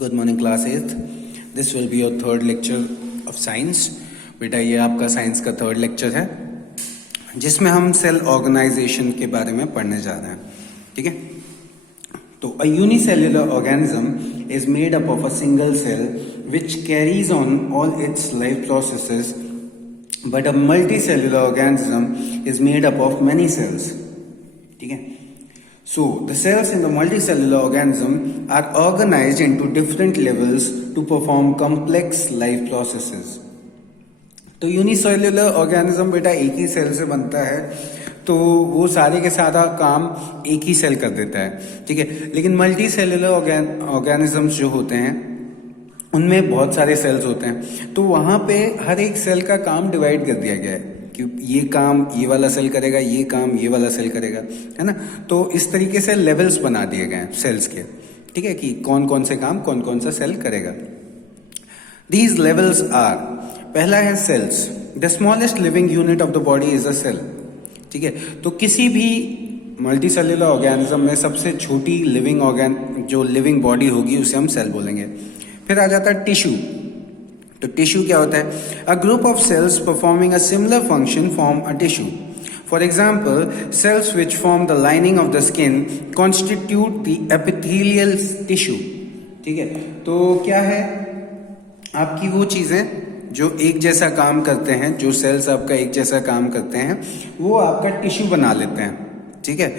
Good morning class 8th। This will be your third lecture of science. बेटा ये आपका science का third lecture है जिसमें हम सेल ऑर्गेनाइजेशन के बारे में पढ़ने जा रहे हैं। ठीक है, तो a unicellular organism is made up of a single cell which carries on all its life processes, but a multicellular organism is made up of many cells. ठीक है, so the cells in the multicellular organism are organized into different levels to perform complex life processes. तो unicellular organism बेटा एक ही cell से बनता है, तो वो सारे के सारा काम एक ही सेल कर देता है। ठीक है, लेकिन मल्टी सेल्युलर ऑर्गेनिजम्स जो होते हैं उनमें बहुत सारे सेल्स होते हैं, तो वहां पे हर एक सेल का काम डिवाइड कर दिया गया है कि ये काम ये वाला सेल करेगा, ये काम ये वाला सेल करेगा, है ना। तो इस तरीके से लेवल्स बना दिए गए हैं सेल्स के। ठीक है, कि कौन कौन से काम कौन कौन सा सेल करेगा। दीज लेवल्स आर, पहला है cells. The smallest living unit of the body is a cell. ठीक है, तो किसी भी मल्टी सेल्युलर ऑर्गेनिज्म में सबसे छोटी लिविंग बॉडी होगी उसे हम सेल बोलेंगे। फिर आ जाता है टिश्यू। तो टिश्यू क्या होता है? A group of cells performing a similar function form a tissue. For example, cells which form the lining of the skin constitute the epithelial tissue. ठीक है, तो क्या है आपकी वो चीजें जो एक जैसा काम करते हैं, जो सेल्स आपका एक जैसा काम करते हैं, वो आपका टिश्यू बना लेते हैं। ठीक है,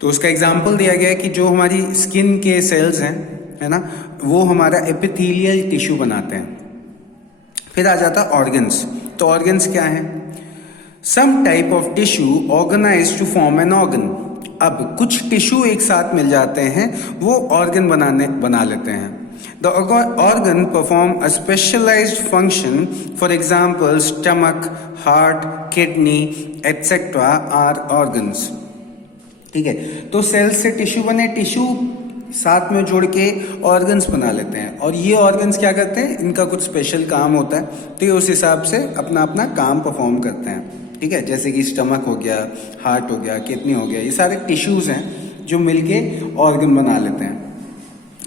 तो उसका एग्जाम्पल दिया गया है कि जो हमारी स्किन के सेल्स हैं, है ना, वो हमारा एपिथेलियल टिश्यू बनाते हैं। फिर आ जाता ऑर्गन्स। तो ऑर्गन्स क्या है? Some type of tissue organise to form an organ. अब कुछ टिश्यू एक साथ मिल जाते हैं, वो ऑर्गन बना लेते हैं। The organ perform a specialised function. For example, stomach, heart, kidney etcetera are organs. ठीक है, तो सेल से टिश्यू बने, टिश्यू साथ में जोड़ के ऑर्गन्स बना लेते हैं, और ये ऑर्गन्स क्या करते हैं, इनका कुछ स्पेशल काम होता है, तो ये उस हिसाब से अपना अपना काम परफॉर्म करते हैं। ठीक है, जैसे कि स्टमक हो गया, हार्ट हो गया, किडनी हो गया, ये सारे टिश्यूज हैं जो मिलके ऑर्गन बना लेते हैं।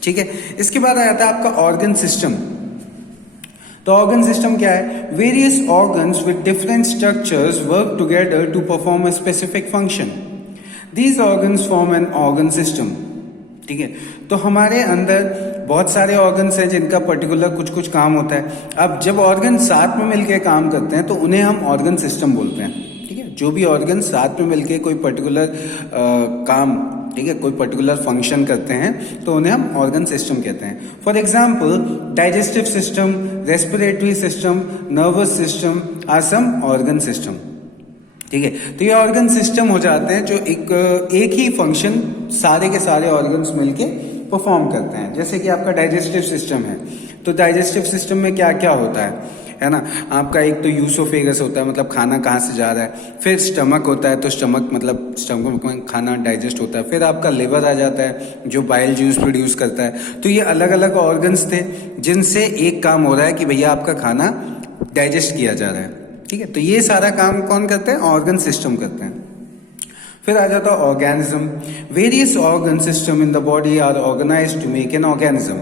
ठीक है, इसके बाद आ जाता है आपका ऑर्गन सिस्टम। तो ऑर्गन सिस्टम क्या है? Various organs with different structures work together to perform a specific function. These organs form an organ system. ठीक है, तो हमारे अंदर बहुत सारे ऑर्गन्स हैं जिनका पर्टिकुलर कुछ कुछ काम होता है। अब जब ऑर्गन साथ में मिलके काम करते हैं तो उन्हें हम ऑर्गन सिस्टम बोलते हैं। ठीक है, जो भी ऑर्गन साथ में मिलके कोई पर्टिकुलर काम, ठीक है, कोई पर्टिकुलर फंक्शन करते हैं, तो उन्हें हम ऑर्गन सिस्टम कहते हैं। For example, digestive system, respiratory system, nervous system are some organ system. ठीक है, तो ये ऑर्गन सिस्टम हो जाते हैं जो एक ही फंक्शन सारे के सारे ऑर्गन्स मिलके परफॉर्म करते हैं। जैसे कि आपका डाइजेस्टिव सिस्टम है, तो डाइजेस्टिव सिस्टम में क्या क्या होता है ना, आपका एक तो यूसोफेगस होता है, मतलब खाना कहाँ से जा रहा है। फिर स्टमक होता है, तो स्टमक में खाना डाइजेस्ट होता है। फिर आपका लिवर आ जाता है जो बाइल जूस प्रोड्यूस करता है। तो ये अलग अलग ऑर्गन्स थे जिनसे एक काम हो रहा है कि भैया आपका खाना डाइजेस्ट किया जा रहा है। ठीक है, तो ये सारा काम कौन करते हैं? ऑर्गन सिस्टम करते हैं। फिर आ जाता है organism. Various organ system in the body are organised to make an organism.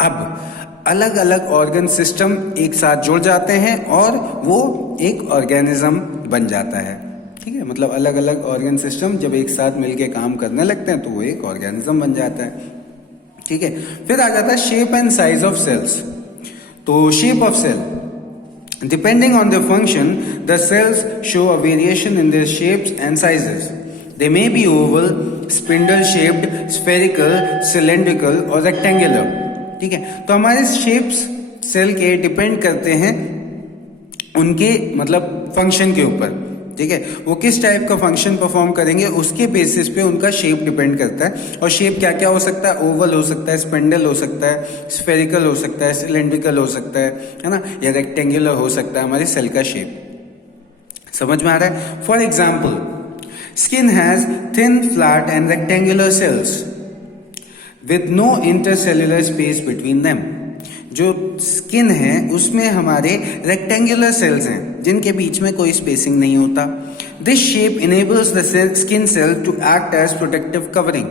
अब अलग अलग ऑर्गन सिस्टम एक साथ जुड़ जाते हैं और वो एक ऑर्गेनिज्म बन जाता है। ठीक है, मतलब अलग अलग ऑर्गन सिस्टम जब एक साथ मिलके काम करने लगते हैं तो वो एक ऑर्गेनिज्म बन जाता है। ठीक है, फिर आ जाता है shape and size of cells. तो shape of cell, depending on their function, the cells show a variation in their shapes and sizes. They may be oval, spindle-shaped, spherical, cylindrical or rectangular. ठीक है, तो हमारे shapes cell के depend करते हैं उनके मतलब फंक्शन के ऊपर। ठीक है, वो किस टाइप का फंक्शन परफॉर्म करेंगे उसके बेसिस पे उनका शेप डिपेंड करता है। और शेप क्या क्या हो सकता है? ओवल हो सकता है, स्पिंडल हो सकता है, स्फेरिकल हो सकता है, सिलेंड्रिकल हो सकता है ना, या रेक्टेंगुलर हो सकता है हमारे सेल का शेप। समझ में आ रहा है? For example, skin has thin, flat and rectangular cells with no intercellular space between them. जो स्किन है उसमें हमारे रेक्टेंगुलर सेल्स हैं जिनके बीच में कोई स्पेसिंग नहीं होता। This shape enables the skin cell to act as protective covering.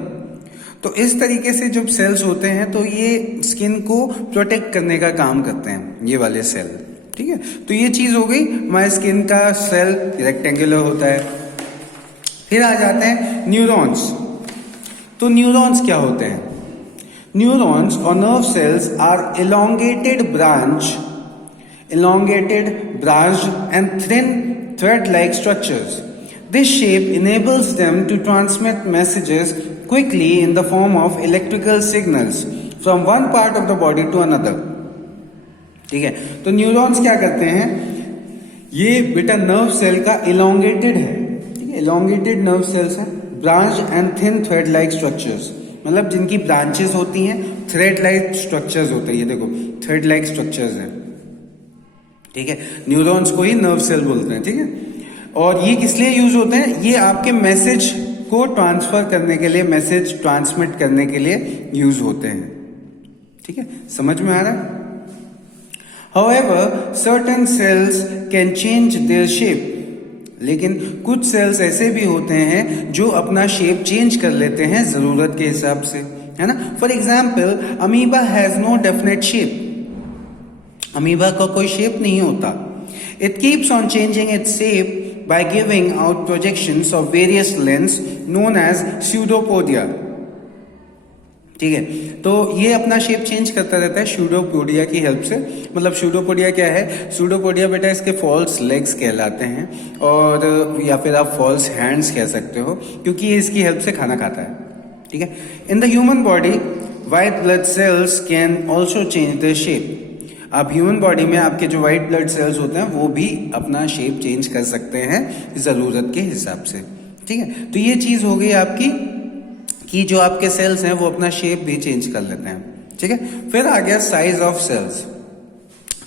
तो इस तरीके से जब सेल्स होते हैं तो ये स्किन को प्रोटेक्ट करने का काम करते हैं ये वाले सेल, ठीक है। तो ये चीज हो गई, हमारे स्किन का सेल रेक्टेंगुलर होता है। फिर आ जाते हैं न्यूरॉन्स। तो न्यूरॉन्स क्या होते हैं? न्यूरॉन्स और nerve cells are elongated branched and thin thread-like structures. This shape enables them to transmit messages quickly in the form of electrical signals from one part of the body to another. ठीक है, तो neurons क्या करते हैं? ये बेटा nerve cell का elongated है, ठीक है, elongated नर्व सेल्स है, branched and thin thread-like structures, मतलब जिनकी ब्रांचेस होती हैं, थ्रेड-लाइक स्ट्रक्चर्स होते हैं। ये देखो थ्रेड-लाइक स्ट्रक्चर्स हैं, ठीक है। न्यूरॉन्स को ही नर्व सेल बोलते हैं, ठीक है। और ये किस लिए यूज होते हैं? ये आपके मैसेज को ट्रांसफर करने के लिए, मैसेज ट्रांसमिट करने के लिए यूज होते हैं, ठीक है। समझ में आ रहा है? However, certain cells can change their shape. लेकिन कुछ सेल्स ऐसे भी होते हैं जो अपना शेप चेंज कर लेते हैं जरूरत के हिसाब से, है ना। For example, amoeba has no definite shape. Amoeba का कोई शेप नहीं होता। It keeps on changing its shape by giving out projections of various lengths known as pseudopodia, ठीक है। तो ये अपना शेप चेंज करता रहता है स्यूडोपोडिया की हेल्प से। मतलब स्यूडोपोडिया क्या है? स्यूडोपोडिया बेटा इसके फॉल्स लेग्स कहलाते हैं, और या फिर आप फॉल्स हैंड्स कह सकते हो, क्योंकि ये इसकी हेल्प से खाना खाता है, ठीक है। In the human body white blood cells can also change the shape. आप ह्यूमन बॉडी में आपके जो व्हाइट ब्लड सेल्स होते हैं वो भी अपना शेप चेंज कर सकते हैं जरूरत के हिसाब से, ठीक है। तो ये चीज हो गई आपकी कि जो आपके सेल्स हैं वो अपना शेप भी चेंज कर लेते हैं, ठीक है। फिर आ गया साइज ऑफ सेल्स।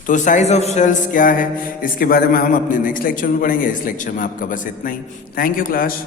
तो साइज ऑफ सेल्स क्या है इसके बारे में हम अपने नेक्स्ट लेक्चर में पढ़ेंगे। इस लेक्चर में आपका बस इतना ही। Thank you class.